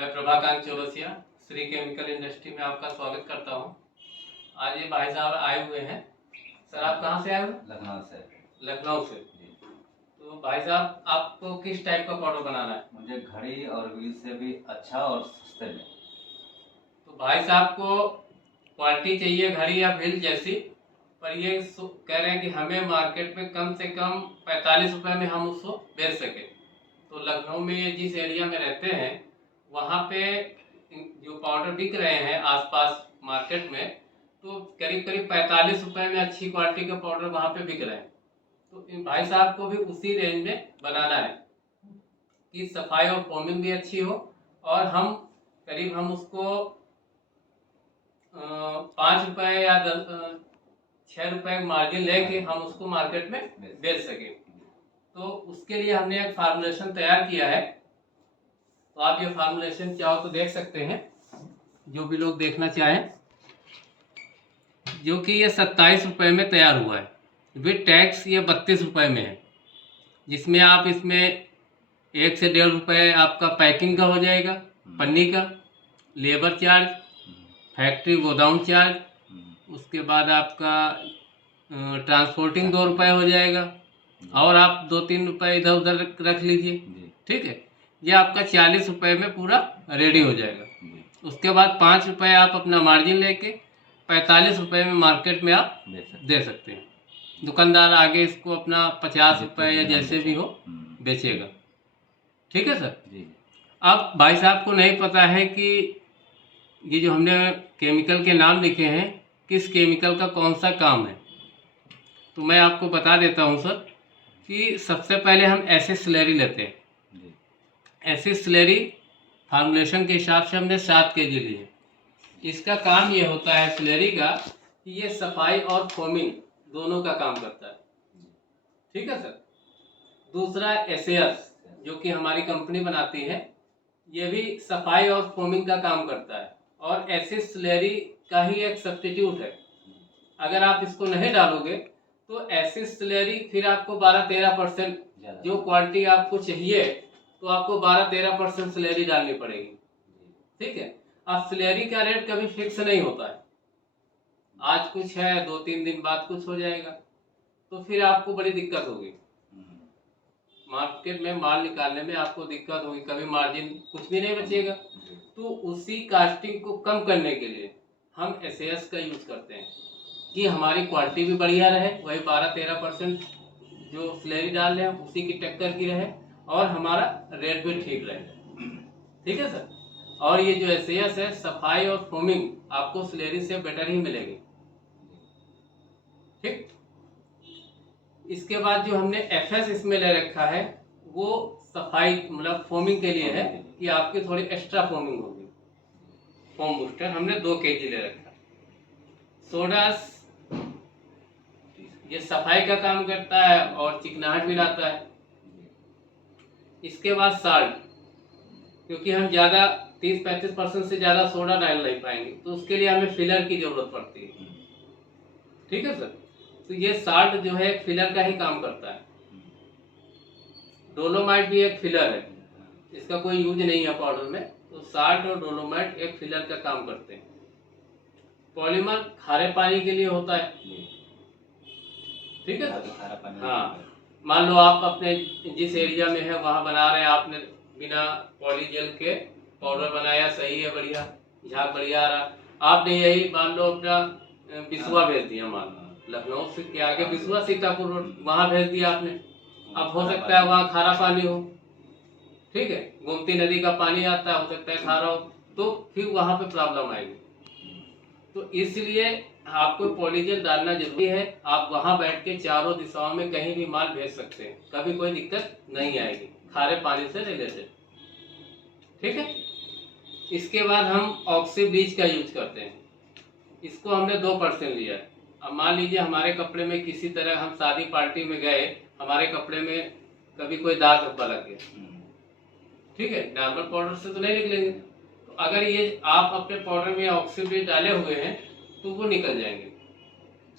मैं प्रभाकांत Chaurasia Shri chemical industry में आपका स्वागत करता हूं। आज ये भाई साहब आए हुए हैं। सर आप कहां से आए हुए? लखनऊ से। लखनऊ से। तो भाई साहब आपको किस टाइप का पाउडर बनाना है? मुझे घड़ी और व्हील से भी अच्छा और सस्ते में। तो भाई साहब को क्वालिटी चाहिए घड़ी या व्हील जैसी, पर ये कह रहे हैं कि हमें मार्केट में कम से कम 45 रुपए में हम उसको बेच सके। तो लखनऊ में ये जिस एरिया में रहते हैं वहाँ पे जो पाउडर बिक रहे हैं आसपास मार्केट में, तो करीब करीब 45 रुपए में अच्छी क्वालिटी का पाउडर वहाँ पे बिक रहे हैं। तो इन भाई साहब को भी उसी रेंज में बनाना है कि सफाई और फोमिंग भी अच्छी हो, और हम उसको 5 रुपए या 6 रुपए मार्जिन लेके हम उसको मार्केट में बेच सके। तो उसके लिए हमने एक फार्मूलेशन तैयार किया है। तो आप ये फार्मूलेशन चाहो तो देख सकते हैं, जो भी लोग देखना चाहें। जो कि ये 27 रुपए में तैयार हुआ है, विद टैक्स ये 32 रुपए में है, जिसमें आप इसमें 1 से 1.5 रुपए आपका पैकिंग का हो जाएगा, पन्नी का, लेबर चार्ज, फैक्ट्री गोदाम चार्ज, उसके बाद आपका ट्रांसपोर्टिंग 2 रुपये हो जाएगा, और आप 2-3 रुपए इधर उधर रख लीजिए। ठीक है, ये आपका 40 रुपए में पूरा रेडी हो जाएगा। उसके बाद 5 रुपए आप अपना मार्जिन लेके 45 रुपए में मार्केट में आप दे सकते हैं। दुकानदार आगे इसको अपना 50 रुपए या जैसे भी हो बेचेगा। ठीक है सर। अब भाई साहब को नहीं पता है कि ये जो हमने केमिकल के नाम लिखे हैं किस केमिकल का कौन सा काम है। तो मैं आपको बता देता हूँ सर कि सबसे पहले हम एसिड स्लरी लेते हैं। एसिड स्लरी फार्मूलेशन के हिसाब से हमने 7 kg लिए। इसका काम ये होता है स्लरी का कि ये सफाई और फोमिंग दोनों का काम करता है। ठीक है सर। दूसरा एसएस जो कि हमारी कंपनी बनाती है, ये भी सफाई और फोमिंग का काम करता है, और एसिड स्लरी का ही एक सब्स्टिट्यूट है। अगर आप इसको नहीं डालोगे तो एसिड स्लरी फिर आपको 12-13% जो क्वांटिटी आपको चाहिए, तो आपको 12-13% स्लरी डालनी पड़ेगी। ठीक है। अब स्लरी का रेट कभी फिक्स नहीं होता है, आज कुछ है 2-3 दिन बाद कुछ हो जाएगा, तो फिर आपको बड़ी दिक्कत होगी मार्केट में माल निकालने में, आपको दिक्कत होगी, कभी मार्जिन कुछ भी नहीं बचेगा। तो उसी कास्टिंग को कम करने के लिए हम एसएस का यूज करते हैं कि हमारी क्वालिटी भी बढ़िया रहे, वही 12-13% जो स्लरी डाल रहे हैं उसी की टक्कर की रहे, और हमारा रेट भी ठीक रहे। ठीक है सर। और ये जो एसएस है, सफाई और फोमिंग आपको स्लरी से बेटर ही मिलेगी। ठीक। इसके बाद जो हमने एफएस इसमें ले रखा है वो सफाई मतलब फोमिंग के लिए है कि आपकी थोड़ी एक्स्ट्रा फोमिंग होगी। फोम बूस्टर हमने 2 kg ले रखा है। सोडास ये सफाई का काम करता है और चिकनाहट भी लाता है। इसके बाद साल्ट, क्योंकि हम ज़्यादा 30-35% से ज़्यादा सोडा डाल नहीं पाएंगे, तो उसके लिए हमें फिलर की ज़रूरत पड़ती है। ठीक है सर। तो ये साल्ट जो है फिलर का ही काम करता है। डोलोमाइट भी एक फिलर है, इसका कोई यूज नहीं है पाउडर में, तो साल्ट और डोलोमाइट एक फिलर का काम करते हैं। पॉलीमर खारे पानी के लिए होता है। ठीक है सर। हाँ, मान लो आप अपने जिस एरिया में है वहाँ बना रहे हैं, आपने बिना पॉलीजेल के पाउडर बनाया, सही है, बढ़िया, झाग बढ़िया आ रहा, आपने यही मान लो अपना बिसुआ भेज दिया, मान लो लखनऊ से के आगे बिसुआ सीतापुर रोड, वहाँ भेज दिया आपने। अब हो सकता है वहाँ खारा पानी हो। ठीक है, गोमती नदी का पानी आता है, हो सकता है खारा हो, तो फिर वहाँ पे प्रॉब्लम आएगी। तो इसलिए आपको पॉलीजेल डालना जरूरी है। आप वहाँ बैठ के चारों दिशाओं में कहीं भी माल भेज सकते हैं, कभी कोई दिक्कत नहीं आएगी खारे पानी से रिलेटेड। ठीक है। इसके बाद हम ऑक्सी ब्लीच का यूज करते हैं। इसको हमने 2% लिया है। अब मान लीजिए हमारे कपड़े में किसी तरह हम शादी पार्टी में गए, हमारे कपड़े में कभी कोई दाग धब्बा लग गया, ठीक है, नॉर्मल पाउडर से तो नहीं निकलेंगे, तो अगर ये आप अपने पाउडर में ऑक्सी ब्लीच डाले हुए हैं तो वो निकल जाएंगे।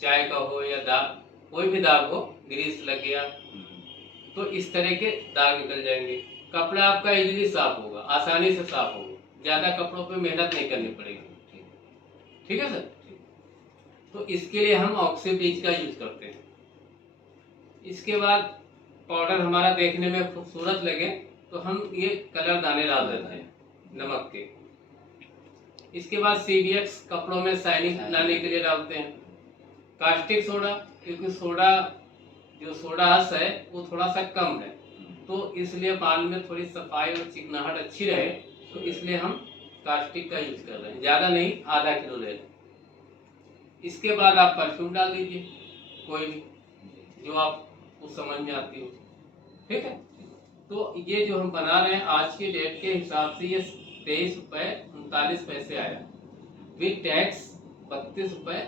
चाय का हो या दाग, कोई भी दाग हो, ग्रीस लग गया, तो इस तरह के दाग निकल जाएंगे। कपड़ा आपका इजीली साफ होगा, आसानी से साफ होगा। ज़्यादा कपड़ों पे मेहनत नहीं करनी पड़ेगी। ठीक है सर। तो इसके लिए हम ऑक्सी ब्लीच का यूज करते हैं। इसके बाद पाउडर हमारा देखने में खूबसूरत लगे तो हम ये कलर दाने डाल देते हैं नमक के। इसके बाद CBX कपड़ों में शाइनिंग लाने के लिए डालते हैं। कास्टिक सोडा, क्योंकि सोडा जो सोडा हस है वो थोड़ा सा कम है, तो इसलिए बाल में थोड़ी सफाई और चिकनाहट अच्छी रहे, तो इसलिए हम कास्टिक का यूज कर रहे हैं। ज़्यादा नहीं, आधा किलो ले लें। इसके बाद आप परफ्यूम डाल दीजिए, कोई भी जो आप उस समझ में आती हो। ठीक है। तो ये जो हम बना रहे हैं आज की डेट के हिसाब से ये 23 रुपये 39 पैसे आया, विद टैक्स 32 रुपये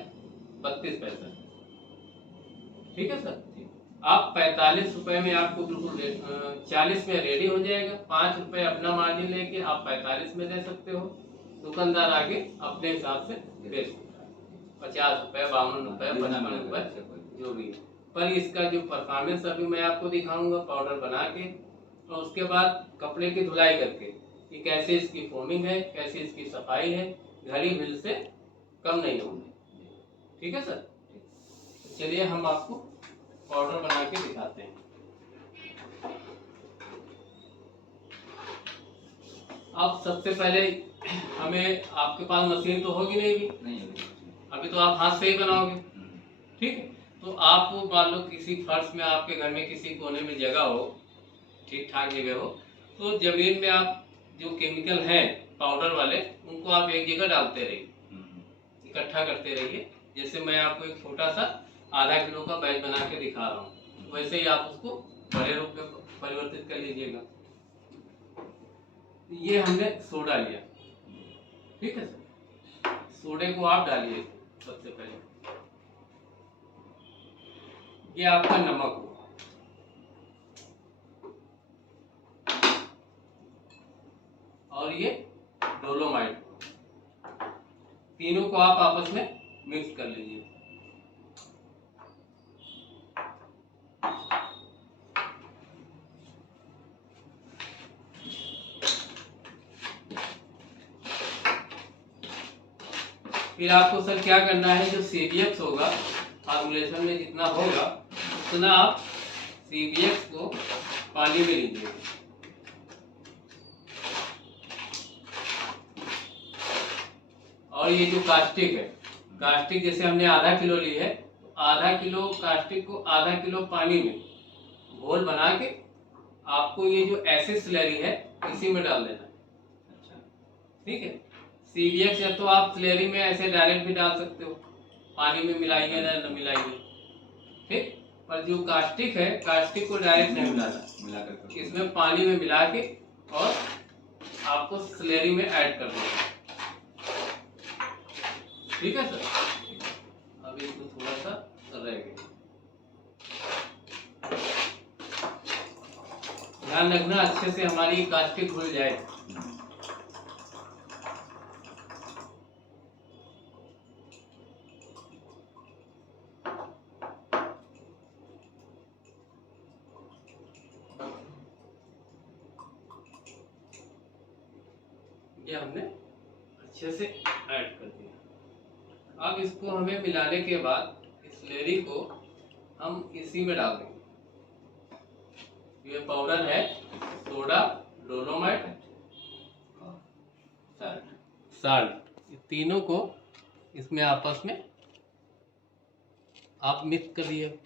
32 पैसा। ठीक है सर। आप 45 रुपये में आपको बिल्कुल 40 में रेडी हो जाएगा। 5 रुपये अपना मार्जिन लेके आप 45 में दे सकते हो। दुकानदार आगे अपने हिसाब से बेच सकता है, 50 रुपये, 52 रुपये, 55 रुपये, जो भी है। पर इसका जो परफॉर्मेंस अभी मैं आपको दिखाऊंगा पाउडर बना के, और उसके बाद कपड़े की धुलाई करके कि कैसे इसकी फोमिंग है, कैसे इसकी सफाई है, घड़ी मिल से कम नहीं होगी। ठीक है सर। चलिए हम आपको पाउडर बना के दिखाते हैं। अब सबसे पहले हमें, आपके पास मशीन तो होगी नहीं भी, अभी तो आप हाथ से ही बनाओगे। ठीक है। तो आप मान लो किसी फर्श में, आपके घर में किसी कोने में जगह हो, ठीक ठाक जगह हो, तो जमीन में आप जो केमिकल हैं पाउडर वाले, उनको आप एक जगह डालते रहिए, इकट्ठा करते रहिए। जैसे मैं आपको एक छोटा सा आधा किलो का बैच बना के दिखा रहा हूँ, वैसे ही आप उसको बड़े रूप में परिवर्तित कर लीजिएगा। ये हमने सोडा लिया। ठीक है सर। सोडे को आप डालिए सबसे पहले। ये आपका नमक होगा, और ये डोलोमाइट, तीनों को आप आपस में मिक्स कर लीजिए। फिर आपको सर क्या करना है, जो CBX होगा फॉर्मुलेशन में जितना होगा उतना आप CBX को पानी में लीजिए, और ये जो कास्टिक है, कास्टिक जैसे हमने आधा किलो ली है, तो आधा किलो कास्टिक को आधा किलो पानी में घोल बना के आपको ये जो एसिड स्लरी है इसी में डाल देना है। ठीक है। CBX या तो आप स्लरी में ऐसे डायरेक्ट भी डाल सकते हो, पानी में मिलाइए ना न मिलाइए। ठीक। पर जो कास्टिक है, कास्टिक को डायरेक्ट नहीं मिलाना, इसमें पानी में मिला के और आपको स्लरी में ऐड कर देना। ठीक है सर। अब इसको थोड़ा सा रह गया, ध्यान रखना अच्छे से हमारी कास्टिक घुल जाए। ये हमने अच्छे से ऐड कर दिया। अब इसको हमें मिलाने के बाद स्लरी को हम इसी में डाल देंगे। ये पाउडर है सोडा, डोलोमाइट, साल्ट, ये तीनों को इसमें आपस में आप मिक्स करिए।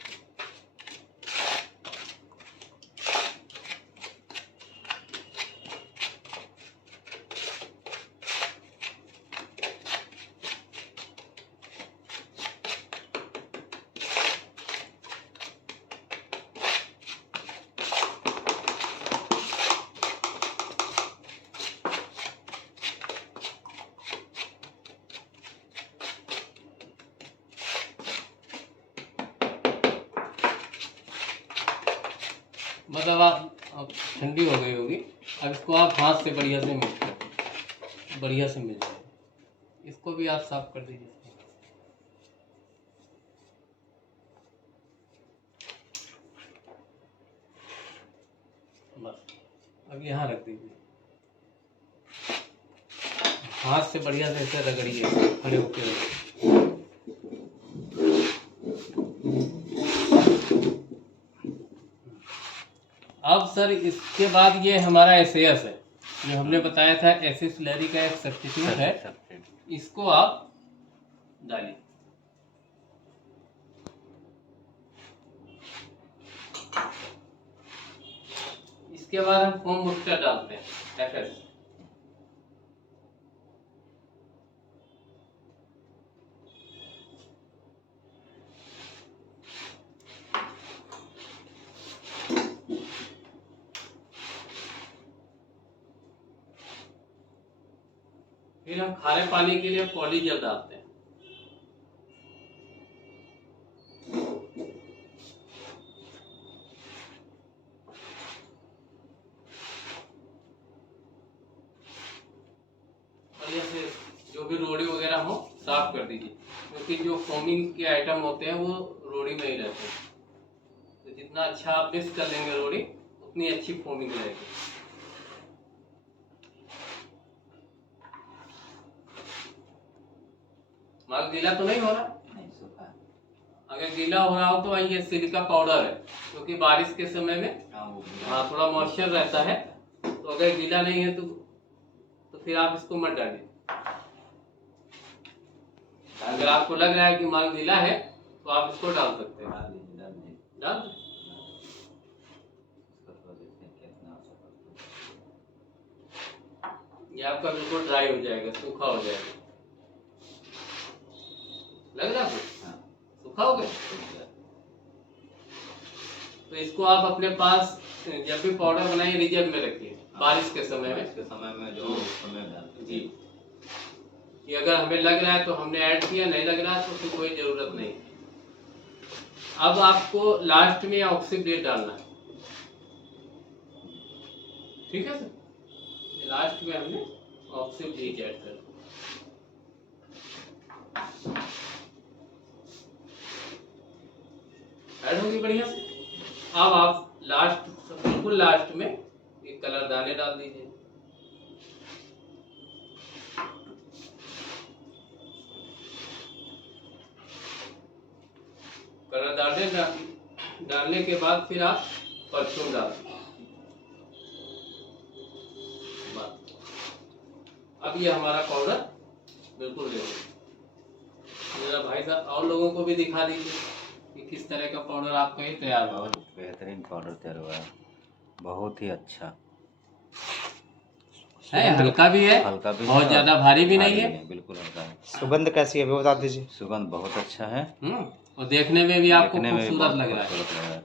मतलब आप, अब ठंडी हो गई होगी, अब इसको आप हाथ से बढ़िया से मिक्स कर, बढ़िया से मिल जाए। इसको भी आप साफ कर दीजिए। बस अब यहाँ रख दीजिए। हाथ से बढ़िया से ऐसे रगड़िए, खड़े होके। अब सर इसके बाद ये हमारा एसएस है, जो हमने बताया था एसिड स्लरी का एक सब्स्टिट्यूट है, इसको आप डालिए। इसके बाद हम फोम बूस्टर डालते हैं एफएस। फिर हम खारे पानी के लिए पॉलीजल डालते हैं। बढ़िया से जो भी रोड़ी वगैरह हो साफ कर दीजिए, क्योंकि जो फोमिंग के आइटम होते हैं वो रोड़ी में ही रहते हैं। तो जितना अच्छा आप मिक्स कर लेंगे रोड़ी, उतनी अच्छी फोमिंग रहेगी। माल गीला तो नहीं हो रहा? नहीं, सूखा है। अगर गीला हो रहा हो तो ये सिलिका पाउडर है, क्योंकि बारिश के समय में हाँ थोड़ा मॉइस्चर रहता है। तो अगर गीला नहीं है तो फिर आप इसको मत डालिए। अगर आपको लग रहा है कि माल गीला है तो आप इसको डाल सकते हैं। डाल दो। ये आपका बिल्कुल ड्राई हो जाएगा, सूखा हो जाएगा। लग रहा है सूखा हो गया। तो इसको आप अपने पास जब भी पाउडर बनाइए रिजर्व में रखिए, बारिश के समय में जो समय डालते जी, कि अगर हमें लग रहा है तो हमने ऐड किया, नहीं लग रहा है तो फिर कोई जरूरत नहीं। अब आपको लास्ट में ऑक्सी ब्लेड डालना है, ठीक है सर। लास्ट में हमने ऑक्सी ब्लेड ऐड कर, ऐड होगी बढ़िया से। अब आप लास्ट, बिल्कुल लास्ट में एक कलर दाने डाल दीजिए। कलर डालने के बाद फिर आप परफ्यूम डाल दीजिए। अब ये हमारा पाउडर बिल्कुल रेडी है। मेरा भाई साहब और लोगों को भी दिखा दीजिए कि किस तरह का पाउडर आपका ये तैयार हुआ। बहुत बेहतरीन पाउडर तैयार हुआ है, बहुत ही अच्छा है, हल्का भी है, हल्का भी बहुत है, ज्यादा भारी भी नहीं है। बिल्कुल हल्का है। सुगंध कैसी है वो बता दीजिए। सुगंध बहुत अच्छा है, और देखने में भी आपको देखने में भी खूबसूरत बहुत लग रहा है। खूबसूरत लग रहा है।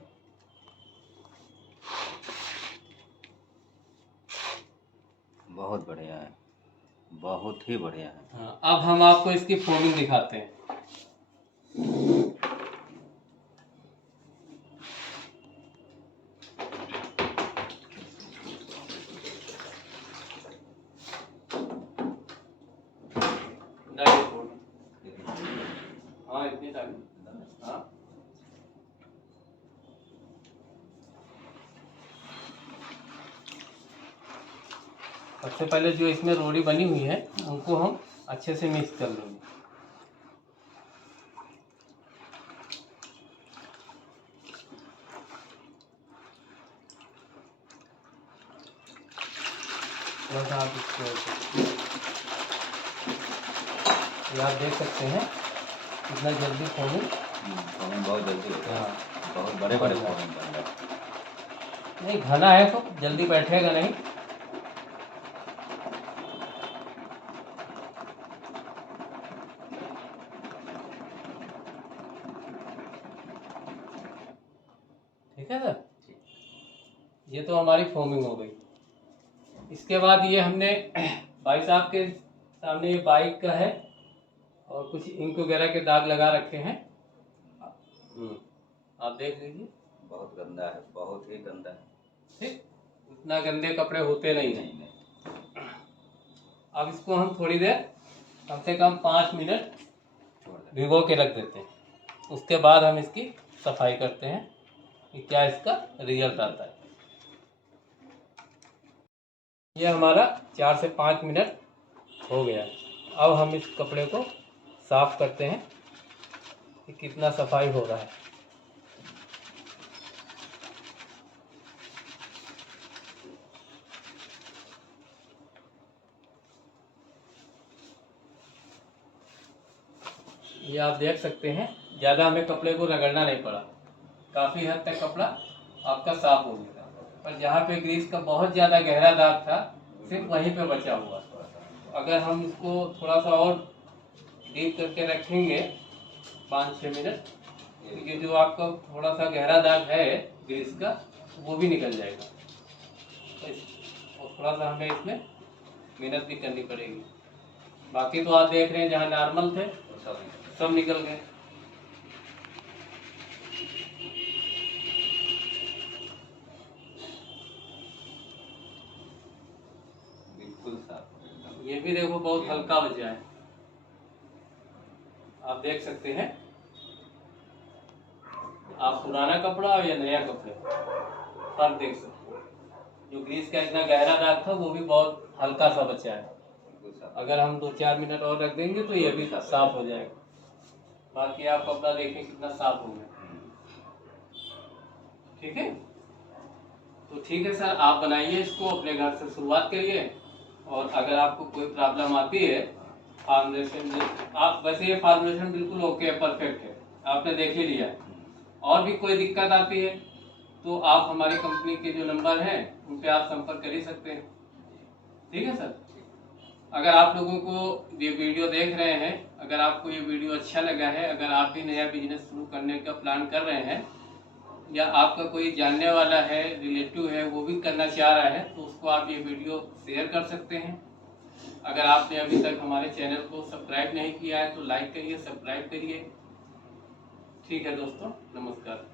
बहुत बढ़िया है, बहुत ही बढ़िया है। हाँ, अब हम आपको इसकी फोमिंग दिखाते हैं। हाँ इतनी डाली। हाँ सबसे पहले जो इसमें रोड़ी बनी हुई है उनको हम अच्छे से मिक्स कर लेंगे। थोड़ा सा आप इसको आप देख सकते हैं कितना जल्दी फोमिंग बहुत जल्दी होता है। बहुत बड़े बड़े फोमिंग बन रहा है। नहीं, घना है तो जल्दी बैठेगा नहीं। ठीक है सर, ये तो हमारी फोमिंग हो गई। इसके बाद ये हमने भाई साहब के सामने ये बाइक का है और कुछ इंक वगैरह के दाग लगा रखे हैं। आप देख लीजिए, बहुत गंदा है, बहुत ही गंदा है। ठीक, इतना गंदे कपड़े होते नहीं हैं। अब इसको हम थोड़ी देर, कम से कम 5 मिनट भिगो के रख देते हैं। उसके बाद हम इसकी सफाई करते हैं कि क्या इसका रिजल्ट आता है। ये हमारा 4 से 5 मिनट हो गया। अब हम इस कपड़े को साफ करते हैं कि कितना सफाई हो रहा है। ये आप देख सकते हैं, ज़्यादा हमें कपड़े को रगड़ना नहीं पड़ा, काफ़ी हद तक कपड़ा आपका साफ हो गया। पर जहाँ पे ग्रीस का बहुत ज़्यादा गहरा दाग था, सिर्फ वहीं पे बचा हुआ। अगर हम इसको थोड़ा सा और डीप करके रखेंगे 5-6 मिनट, ये जो आपका थोड़ा सा गहरा दाग है ग्रीस का, वो भी निकल जाएगा। और थोड़ा सा हमें इसमें मेहनत भी करनी पड़ेगी। बाकी तो आप देख रहे हैं जहाँ नॉर्मल थे सब निकल गए। बिल्कुल साफ। ये भी देखो बहुत हल्का बचा है, आप देख सकते हैं। आप पुराना कपड़ा या नया कपड़ा फर्क देख सकते हो। जो ग्रीस का इतना गहरा दाग था वो भी बहुत हल्का सा बचा है। अगर हम 2-4 मिनट और रख देंगे तो ये भी साफ हो जाएगा। बाकी आप कपड़ा देखें कितना साफ हो गया। ठीक है, तो ठीक है सर, आप बनाइए इसको, अपने घर से शुरुआत करिए। और अगर आपको कोई प्रॉब्लम आती है फार्मुलेशन, आप वैसे ये फार्मुलेशन बिल्कुल ओके है, परफेक्ट है, आपने देख ही लिया। और भी कोई दिक्कत आती है तो आप हमारी कंपनी के जो नंबर हैं उन पे आप संपर्क कर ही सकते हैं। ठीक है सर, अगर आप लोगों को ये वीडियो देख रहे हैं, अगर आपको ये वीडियो अच्छा लगा है, अगर आप भी नया बिजनेस शुरू करने का प्लान कर रहे हैं, या आपका कोई जानने वाला है, रिलेटिव है, वो भी करना चाह रहा है, तो उसको आप ये वीडियो शेयर कर सकते हैं। अगर आपने अभी तक हमारे चैनल को सब्सक्राइब नहीं किया है तो लाइक करिए, सब्सक्राइब करिए। ठीक है दोस्तों, नमस्कार।